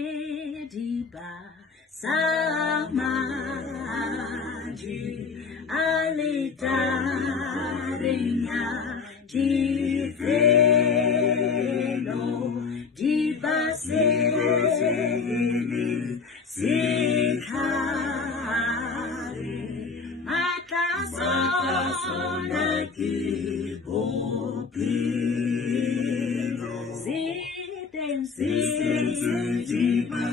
Sidiba Samaji Alitaria Tifeno Dibaseni Sikari Matasona Kibopino Sidiba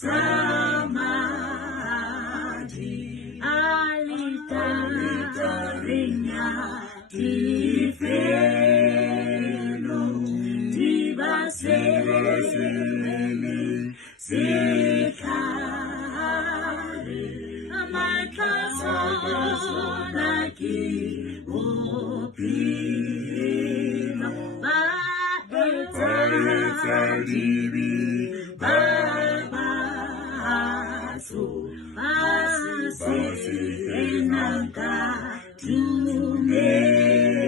Samaji Alitaria Tifeno Dibaseni Sikari Amatasona Kibopino Baetadibi Babasu Basi Enaka Tumeno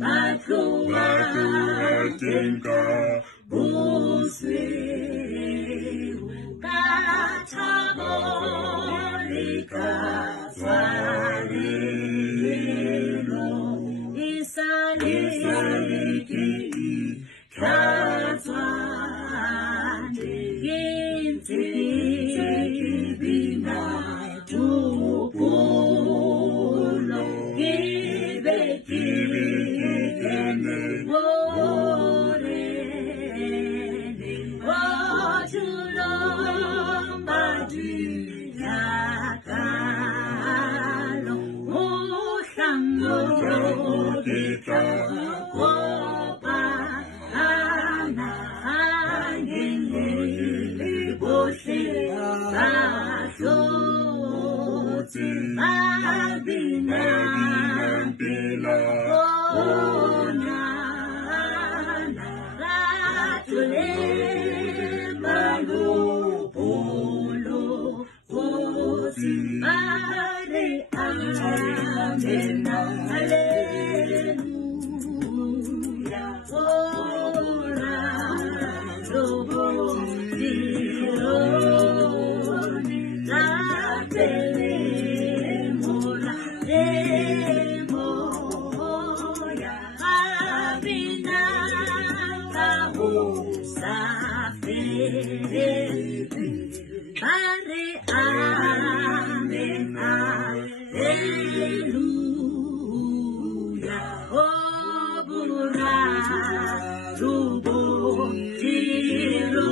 Bakua Tenka Buswe Katabolika Zalino Isaliki Katwande Ginti Bina Tupulo Gibeki Worene Wajulomba Yakalo Mushango Dika Kopa Ana Hangili Boshi Basoti Abina Bila Ona Ratule Malu Polo Oti Are Amena Hallelujah Ora Lobo Dironi Tatele Mora Demoya Abina Kahu Safiri Are Amen Hallelujah Obura Tubo Tiro